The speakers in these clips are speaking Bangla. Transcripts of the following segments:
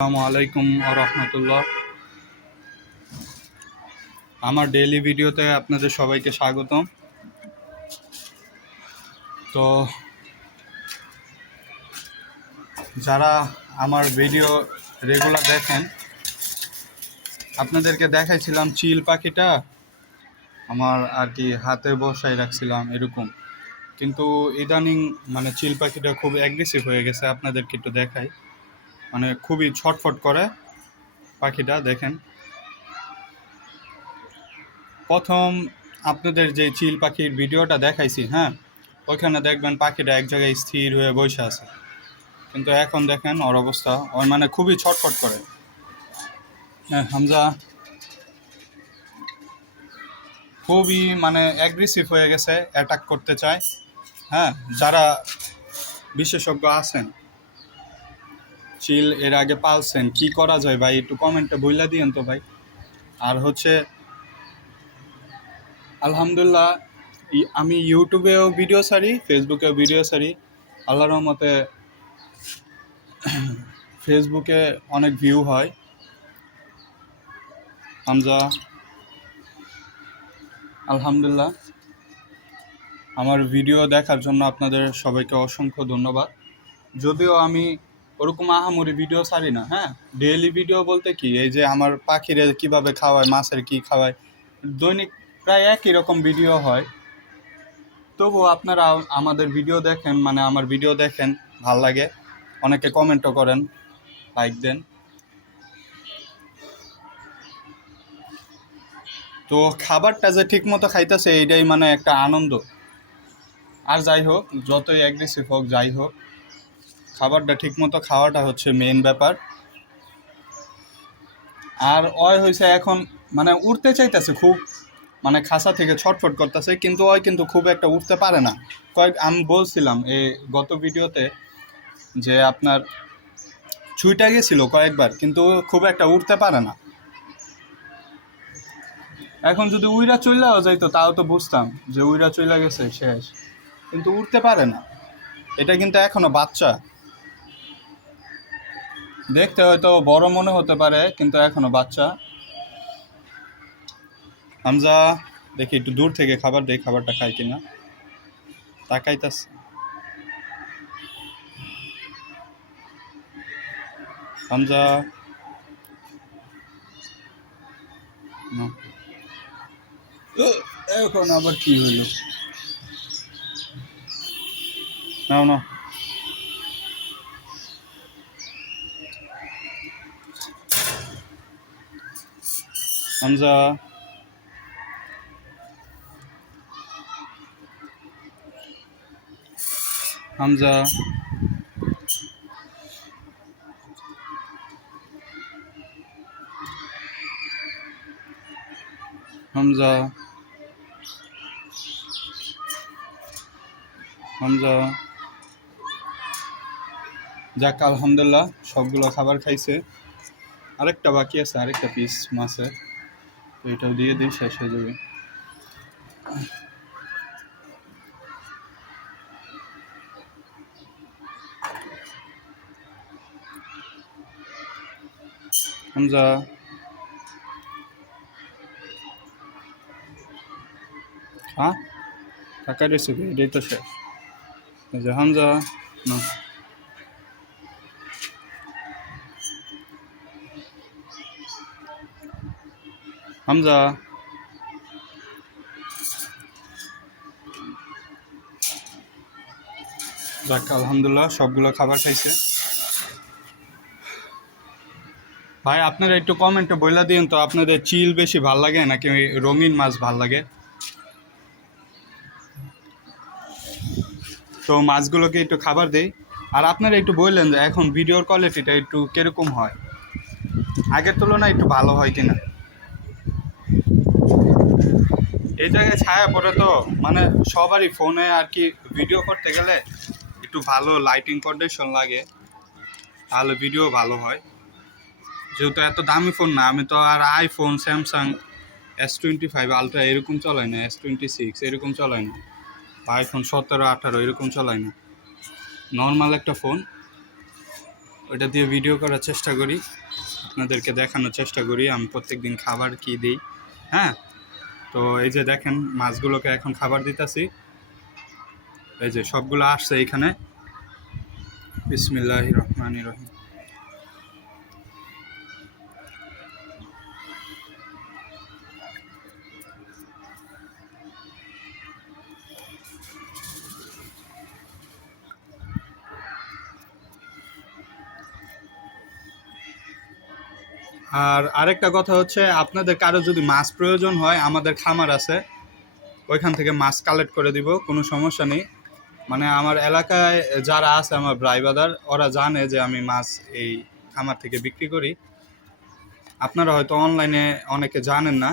আসসালামু আলাইকুম রহমতুল্লাহ। আমার ডেইলি ভিডিওতে আপনাদের সবাইকে স্বাগতম। তো যারা আমার ভিডিও রেগুলার দেখেন, আপনাদেরকে দেখাইছিলাম চিল পাখিটা আমার আর কি হাতে বসাই রাখছিলাম এরকম, কিন্তু ইদানিং মানে চিল পাখিটা খুব অ্যাগ্রেসিভ হয়ে গেছে। আপনাদেরকে একটু দেখাই, মানে খুবই ছটফট করে পাখিটা। দেখেন, প্রথম আপনাদের যে চিল পাখির ভিডিওটা দেখাইছি, হ্যাঁ, ওইখানে দেখবেন পাখিটা এক জায়গায় স্থির হয়ে বসে আছে, কিন্তু এখন দেখেন ওর অবস্থা, ওর মানে খুবই ছটফট করে। হ্যাঁ, হামজা খুবই মানে অ্যাগ্রেসিভ হয়ে গেছে, অ্যাটাক করতে চায়। হ্যাঁ, যারা বিশেষজ্ঞ আছেন, চিল এর আগে পালছেন, কি করা যায় ভাই একটু কমেন্টে বইলা দিয়েন তো ভাই। আর হচ্ছে আলহামদুলিল্লাহ, আমি ইউটিউবেও ভিডিও ছাড়ি, ফেসবুকেও ভিডিও ছাড়ি। আল্লাহর রহমতে ফেসবুকে অনেক ভিউ হয়। হামজা আলহামদুলিল্লাহ, আমার ভিডিও দেখার জন্য আপনাদের সবাইকে অসংখ্য ধন্যবাদ। যদিও আমি ওরকম আহামরি ভিডিও ছাড়ি না, হ্যাঁ, ডেইলি ভিডিও বলতে কি, এই যে আমার পাখিরে কিভাবে খাওয়ায়, মাছের কি খাওয়ায়, দৈনিক প্রায় একই রকম ভিডিও হয়। তবু আপনারা আমাদের ভিডিও দেখেন, মানে আমার ভিডিও দেখেন, ভাল লাগে, অনেকে কমেন্টও করেন, লাইক দেন। তো খাবারটা যে ঠিক মতো খাইতেছে এইটাই মানে একটা আনন্দ। আর যাই হোক, যতই অ্যাগ্রেসিভ হোক, যাই হোক, খাবারটা ঠিক মতো খাওয়াটা হচ্ছে মেইন ব্যাপার। আর ওই হয়েছে এখন মানে উঠতে চাইতেছে খুব, মানে খাসা থেকে ছটফট করতেছে, কিন্তু ওই কিন্তু খুব একটা উঠতে পারে না। আমি বলছিলাম এই গত ভিডিওতে যে আপনার ছুঁইটা গেছিল কয়েকবার, কিন্তু খুব একটা উঠতে পারে না। এখন যদি উইরা চইলাও যাইতো তাও তো বুঝতাম যে উইরা চইলা গেছে শেষ, কিন্তু উঠতে পারে না। এটা কিন্তু এখনো বাচ্চা, দেখতে হয়তো বড় মনে হতে পারে, কিন্তু এখনো বাচ্চা। হামজা দেখি একটু দূর থেকে খাবার দেই, খাবারটা খাই কিনা, তাকাইতাছে। হামজা এখন আবার কি হইল? নাও না, হামজা হামজা হামজা হামজা যাক, আলহামদুলিল্লাহ সবগুলো খাবার খাইছে। আরেকটা বাকি আছে, আরেকটা পিস মাছের, তো এটাও দিয়ে দিই, শেষ হয়ে যাবে। হামজা হ্যাঁ, টাকা রেসিপি এটাই তো শেষ। এই যে হামজা না, হামজা যাক, আলহামদুলিল্লাহ সবগুলো খাবার খাইছে। ভাই আপনারা একটু কমেন্টে বইলা দিন তো, আপনাদের চিল বেশি ভাল লাগে নাকি রঙিন মাছ ভাল লাগে? তো মাছগুলোকে একটু খাবার দেই। আর আপনারা একটু বললেন যে এখন ভিডিওর কোয়ালিটিটা একটু কিরকম হয়, আগের তুলনায় একটু ভালো হয় কিনা। এই জায়গায় ছায়া পড়ে তো, মানে সবারই ফোনে আর কি ভিডিও করতে গেলে একটু ভালো লাইটিং কন্ডিশন লাগে, তাহলে ভিডিও ভালো হয়। যেহেতু এত দামি ফোন না, আমি তো আর আইফোন, স্যামসাং S25 আলট্রা এরকম চলাই না, S26 এরকম চলাই না, আইফোন 17, 18 এরকম চলাই না, নর্মাল একটা ফোন। ওইটা দিয়ে ভিডিও করার চেষ্টা করি, আপনাদেরকে দেখানোর চেষ্টা করি আমি প্রত্যেকদিন খাবার কি দিই। হ্যাঁ, তো এই যে দেখেন মাছগুলোকে এখন খাবার দিতেছি, এই যে সবগুলো আসছে এইখানে। বিসমিল্লাহির রহমানির রহিম। আর আরেকটা কথা হচ্ছে, আপনাদের কারো যদি মাছ প্রয়োজন হয়, আমাদের খামার আছে, ওইখান থেকে মাছ কালেক্ট করে দিব, কোনো সমস্যা নেই। মানে আমার এলাকায় যারা আছে আমার ভাই ব্রাদার, ওরা জানে যে আমি মাছ এই খামার থেকে বিক্রি করি। আপনারা হয়তো অনলাইনে অনেকে জানেন না।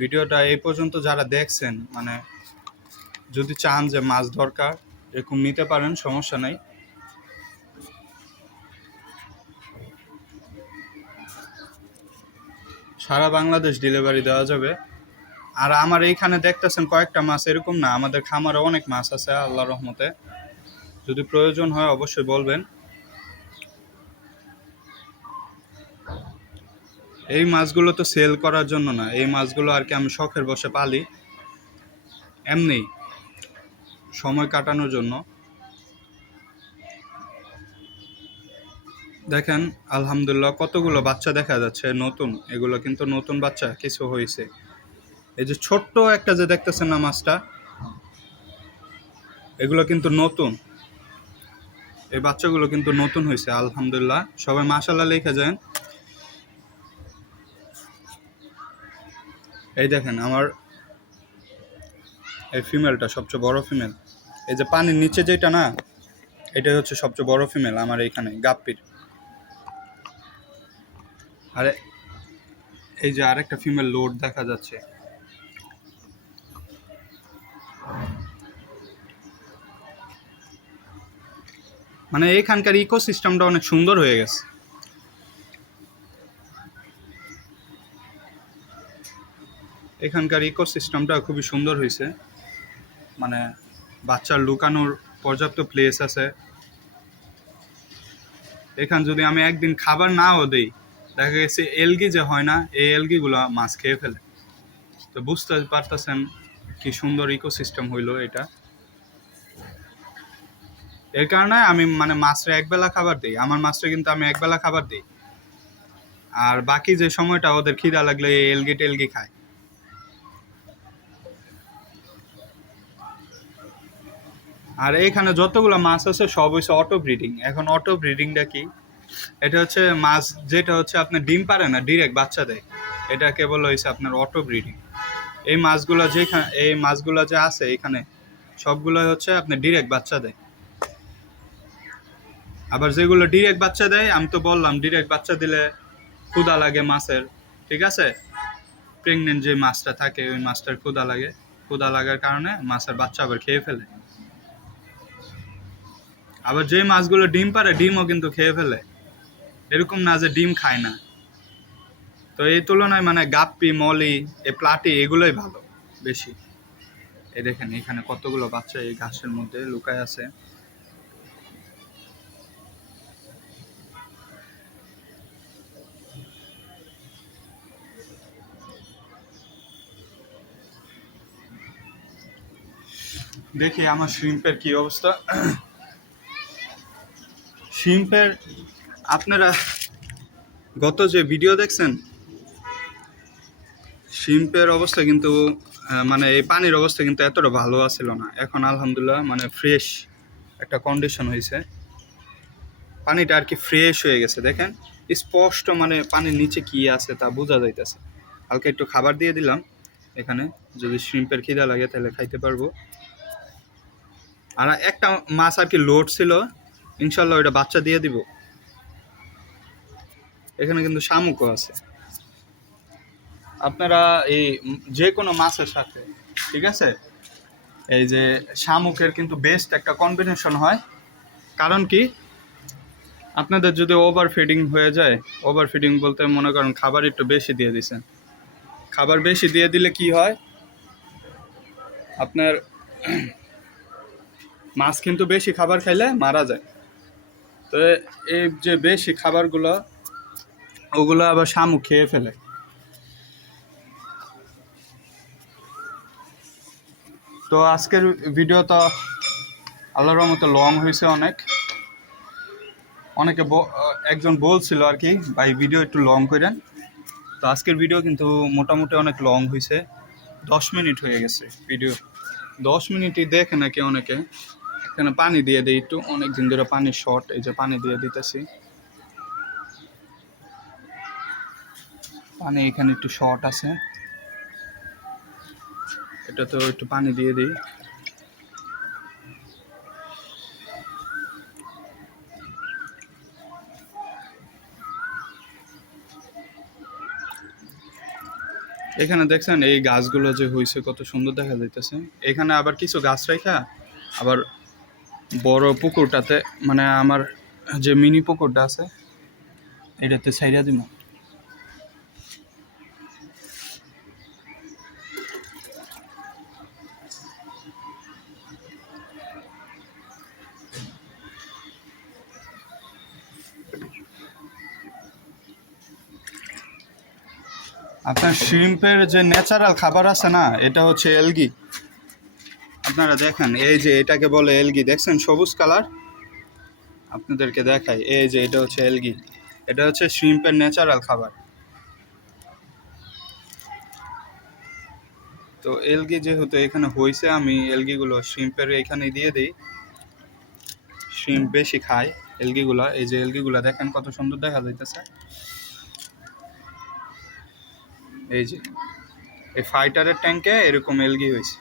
ভিডিওটা এই পর্যন্ত যারা দেখছেন, মানে যদি চান যে মাছ দরকার এরকম নিতে পারেন, সমস্যা নেই। সারা বাংলাদেশ ডেলিভারি দেওয়া যাবে। আর আমার এইখানে দেখতেছেন কয়েকটা মাছ, এরকম না, আমাদের খামারে অনেক মাছ আছে আল্লাহর রহমতে। যদি প্রয়োজন হয় অবশ্যই বলবেন। এই মাছগুলো তো সেল করার জন্য না, এই মাছগুলো আর কি আমি শখের বসে পালি, এমনি সময় কাটানোর জন্য। দেখেন আলহামদুলিল্লাহ কতগুলো বাচ্চা দেখা যাচ্ছে নতুন, এগুলো কিন্তু নতুন বাচ্চা কিছু হয়েছে। এই যে ছোট্ট একটা যে দেখতেছেন না মাছটা, এগুলো কিন্তু নতুন, এই বাচ্চাগুলো কিন্তু নতুন হয়েছে আলহামদুলিল্লাহ। সবাই মাশাআল্লাহ লিখে যান। এই দেখেন আমার এই ফিমেলটা সবচেয়ে বড় ফিমেল, এই যে পানির নিচে যেটা না, এটাই হচ্ছে সবচেয়ে বড় ফিমেল আমার এইখানে গাপ্পির। আরে এই যে আরেকটা ফিমেল লোড দেখা যাচ্ছে। মানে এখানকার ইকোসিস্টেমটা অনেক সুন্দর হয়ে গেছে। এখানকার ইকোসিস্টেমটা খুবই সুন্দর হয়েছে, মানে বাচ্চার লুকানোর পর্যাপ্ত প্লেস আছে। এখান যদি আমি একদিন খাবার নাও দেই, দেখা গেছে এলগি যে হয় না, এই এলগিগুলো মাছ খেয়ে ফেলে। তো বুঝতে পারতেছেন কি সুন্দর ইকোসিস্টেম হইলো এটা। এর কারণে আমি মানে মাছরে একবেলা খাবার দিই, আমার মাছরে কিন্তু আমি একবেলা খাবার দিই, আর বাকি যে সময়টা ওদের খিদা লাগলে এই এলগি টেলগি খায়। আর এখানে যতগুলো মাছ আছে সব হচ্ছে অটো ব্রিডিং। এখন অটো ব্রিডিংটা কি? এটা হচ্ছে মাছ যেটা হচ্ছে আপনার ডিম পারে না, ডিরেক্ট বাচ্চা দেয়, এটা কেবল হয়েছে আপনার অটো ব্রিডিং। এই মাছগুলো যেখানে, এই মাছগুলো যে আছে এখানে সবগুলোই হচ্ছে আপনার ডিরেক্ট বাচ্চা দেয়। আবার যেগুলো ডিরেক্ট বাচ্চা দেয়, আমি তো বললাম ডিরেক্ট বাচ্চা দিলে ক্ষুধা লাগে মাছের, ঠিক আছে? প্রেগনেন্ট যে মাছটা থাকে ওই মাছটার ক্ষুধা লাগে, ক্ষুধা লাগার কারণে মাছের বাচ্চা আবার খেয়ে ফেলে। আবার যে মাছগুলো ডিম পারে ডিমও কিন্তু খেয়ে ফেলে, এরকম না যে ডিম খায় না। তো এই তুলনায় মানে গাপ্পি, মলি, এই প্লাটি এগুলোই ভালো বেশি। এই দেখেন এখানে কতগুলো বাচ্চা এই ঘাসের মধ্যে লুকায় আছে। দেখি আমার শ্রিম্পের কি অবস্থা। শ্রিম্পের আপনারা গত যে ভিডিও দেখছেন, শ্রিম্পের অবস্থা কিন্তু মানে এই পানির অবস্থা কিন্তু এতটা ভালো আছিল না। এখন আলহামদুলিল্লাহ মানে ফ্রেশ একটা কন্ডিশন হয়েছে, পানিটা আর কি ফ্রেশ হয়ে গেছে। দেখেন স্পষ্ট মানে পানির নিচে কি আছে তা বোঝা যাইতেছে। হালকা একটু খাবার দিয়ে দিলাম এখানে, যদি শ্রিম্পের খিদা লাগে তাহলে খাইতে পারবো। আর একটা মাছ আর কি লোড ছিল, ইনশাল্লাহ ওইটা বাচ্চা দিয়ে দিব। এখানে কিন্তু শামুকও আছে। আপনারা এই যে কোনো মাছের সাথে, ঠিক আছে, এই যে শামুকের কিন্তু বেস্ট একটা কম্বিনেশন হয়। কারণ কি, আপনাদের যদি ওভার ফিডিং হয়ে যায়, ওভার ফিডিং বলতে মনে করেন খাবার একটু বেশি দিয়ে দিছেন, খাবার বেশি দিয়ে দিলে কি হয়, আপনার মাছ কিন্তু বেশি খাবার খাইলে মারা যায়। তো এই যে বেশি খাবারগুলো ওগুলো আবার শামুক খেয়ে ফেলে। তো আজকের ভিডিও তো আল্লাহর রহমতে লং হয়েছে অনেকে একজন বলছিল আর কি ভাই ভিডিও একটু লং করেন। তো আজকের ভিডিও কিন্তু মোটামুটি অনেক লং হয়েছে, 10 মিনিট হয়ে গেছে ভিডিও। 10 মিনিটই দেখে নাকি অনেকে। এখানে পানি দিয়ে দিই একটু, অনেক দিন ধরে পানির শর্ট, এই যে পানি দিয়ে দিতেছি। পানি এখানে একটু শর্ট আছে, এটা তো একটু পানি দিয়ে দিই। এখানে দেখছেন এই গাছগুলো যে হয়েছে কত সুন্দর দেখা যাইতেছে। এখানে আবার কিছু গাছ রেখা আবার বড় পুকুরটাতে, মানে আমার যে মিনি পুকুরটা আছে এটাতে ছাইড়া দিব। আপনার শ্রিম্পের যে ন্যাচারাল খাবার আছে না, এটা হচ্ছে এলগি। আপনারা দেখেন এই যে এটাকে বলে এলগি, দেখছেন সবুজ কালার? আপনাদেরকে দেখাই, এই যে এটা হচ্ছে এলগি, এটা হচ্ছে শ্রিম্পের ন্যাচারাল খাবার। তো এলগি যেহেতু এখানে হয়েছে, আমি এলগিগুলো শ্রিম্পের এখানে দিয়ে দিই। শ্রিম্প বেশি খায় এলগিগুলা। এই যে এলগিগুলা দেখেন কত সুন্দর দেখা যাইতেছে। এই যে এই ফাইটারের ট্যাঙ্কে এরকম এলগি হয়েছে।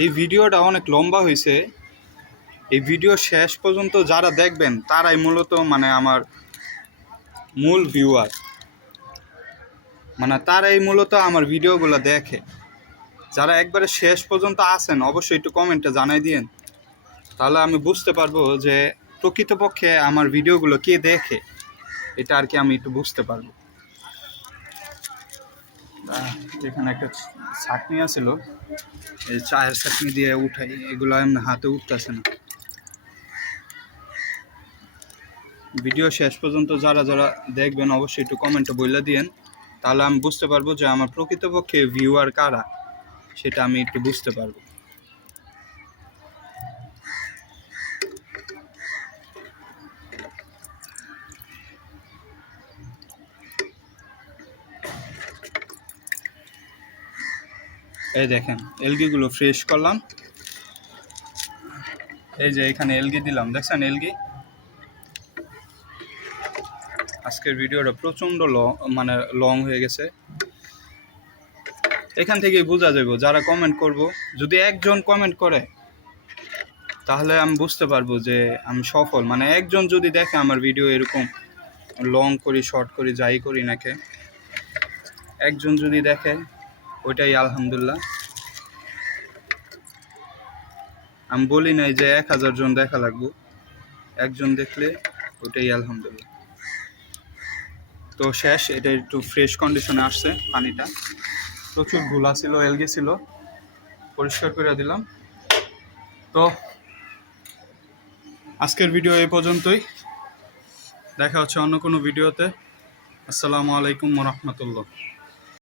এই ভিডিওটা অনেক লম্বা হয়েছে। এই ভিডিও শেষ পর্যন্ত যারা দেখবেন তারাই মূলত মানে আমার মূল ভিউয়ার, মানে তারাই মূলত আমার ভিডিওগুলো দেখে। যারা একবারে শেষ পর্যন্ত আসেন অবশ্যই একটু কমেন্টে জানাই দিন, তাহলে আমি বুঝতে পারবো যে প্রকৃতপক্ষে আমার ভিডিওগুলো কে দেখে, এটা আর কি আমি একটু বুঝতে পারবো। এখানে একটা ছাঁকনি আছিল, এই চায়ের ছাঁকনি দিয়ে উঠাই, এগুলো এমনি হাতে উঠতেছে না। ভিডিও শেষ পর্যন্ত যারা যারা দেখবেন অবশ্যই একটু কমেন্টে বলে দিয়েন, তাহলে আমি বুঝতে পারবো যে আমার প্রকৃতপক্ষে ভিউয়ার কারা, সেটা আমি একটু বুঝতে পারবো। এই দেখেন এলগিগুলো ফ্রেশ করলাম, এই যে এখানে এলগি দিলাম, দেখছেন এলগি। আজকের ভিডিওটা প্রচণ্ড মানে লং হয়ে গেছে। এখান থেকেই বোঝা যাবে যারা কমেন্ট করব, যদি একজন কমেন্ট করে তাহলে আমি বুঝতে পারবো যে আমি সফল। মানে একজন যদি দেখে আমার ভিডিও এরকম লং করি শর্ট করি যাই করি নাকি, একজন যদি দেখে ওইটাই আলহামদুলিল্লাহ। আমি বলি নাই যে 1000 জন দেখা লাগবো, একজন দেখলে ওইটাই আলহামদুলিল্লাহ। তো শেষ, এটা একটু ফ্রেশ কন্ডিশনে আসছে পানিটা, প্রচুর ধুলা ছিল, এলগি ছিল, পরিষ্কার করে দিলাম। তো আজকের ভিডিও এই পর্যন্তই, দেখা হচ্ছে অন্য কোনো ভিডিওতে। আসসালামু আলাইকুম ওয়া রাহমাতুল্লাহ।